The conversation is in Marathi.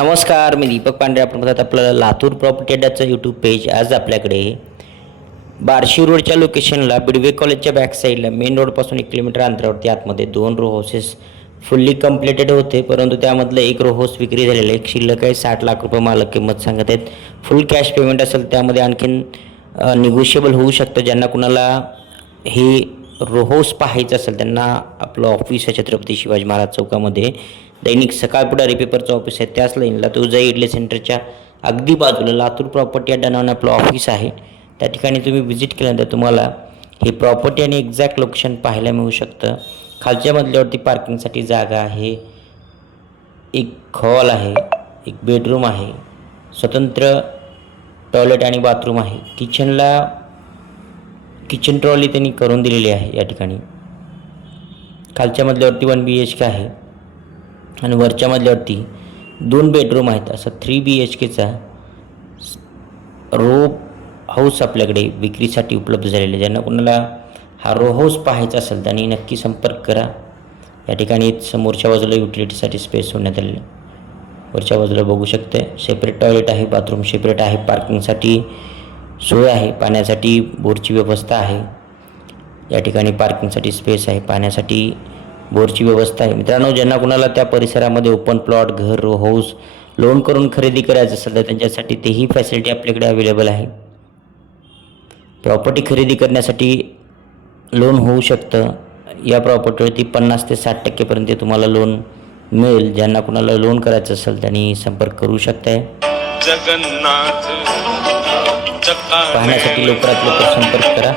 नमस्कार, मी दीपक पांढरे. आपण बघत आपल्याला लातूर प्रॉपर्टी अड्डाचं यूट्यूब पेज. आज आपल्याकडे बार्शी रोडच्या लोकेशनला बिडवे कॉलेजच्या बॅक साईडला मेन रोडपासून 1 किलोमीटर अंतरावरती आतमध्ये 2 रो हाऊसेस फुल्ली कंप्लिटेड होते, परंतु त्यामधलं एक रो हाऊस विक्री झालेलं आहे. एक शिल्लक आहे. 60 लाख रुपये मालक किंमत सांगत आहेत. फुल कॅश पेमेंट असेल त्यामध्ये आणखीन निगोशिएबल होऊ शकतं. ज्यांना कुणाला हे रो हाऊस पाहायचं असेल त्यांना आपलं ऑफिस आहे छत्रपती शिवाजी महाराज चौकामध्ये. दैनिक सकाळ पुढारी पेपरचं ऑफिस आहे, त्याच लाईनला तुळजाई इडली सेंटरच्या अगदी बाजूला लातूर प्रॉपर्टी अड्डा नावाने आपलं ऑफिस आहे. त्या ठिकाणी तुम्ही व्हिजिट केल्यानंतर तुम्हाला ही प्रॉपर्टी आणि एक्झॅक्ट लोकेशन पाहायला मिळू शकतं. खालच्या मजल्यावरती पार्किंगसाठी जागा आहे, एक हॉल आहे, एक बेडरूम आहे, स्वतंत्र टॉयलेट आणि बाथरूम आहे. किचन ट्रॉली त्यांनी करून दिलेली आहे. या ठिकाणी खालच्या मजल्यावरती 1 BHK आहे आणि वरच्या मजल्यावरती 2 बेडरूम आहेत. असं 3 BHKचा रो हाऊस आपल्याकडे विक्रीसाठी उपलब्ध झालेले. ज्यांना कोणाला हा रो हाऊस पाहायचा असेल त्यांनी नक्की संपर्क करा. या ठिकाणी समोरच्या बाजूला युटिलिटीसाठी स्पेस सोडण्यात आलेलं. वरच्या बाजूला बघू शकते सेपरेट टॉयलेट आहे, बाथरूम सेपरेट आहे, पार्किंगसाठी सोय आहे, पाण्यासाठी बोरची व्यवस्था आहे. या ठिकाणी पार्किंगसाठी स्पेस आहे, पाण्यासाठी बोरची व्यवस्था आहे. मित्रांनो, ज्यांना कुणाला त्या परिसरामध्ये ओपन प्लॉट, घर, रो हाऊस लोन करून खरेदी करायचं असेल तर त्यांच्यासाठी तेही फॅसिलिटी आपल्याकडे अवेलेबल आहे. प्रॉपर्टी खरेदी करण्यासाठी लोन होऊ शकतं. या प्रॉपर्टीवरती 50 ते 60% तुम्हाला लोन मिळेल. ज्यांना कुणाला लोन करायचं असेल त्यांनी संपर्क करू शकताय. जगन्नाथ पाहण्यासाठी लवकरात लवकर संपर्क करा.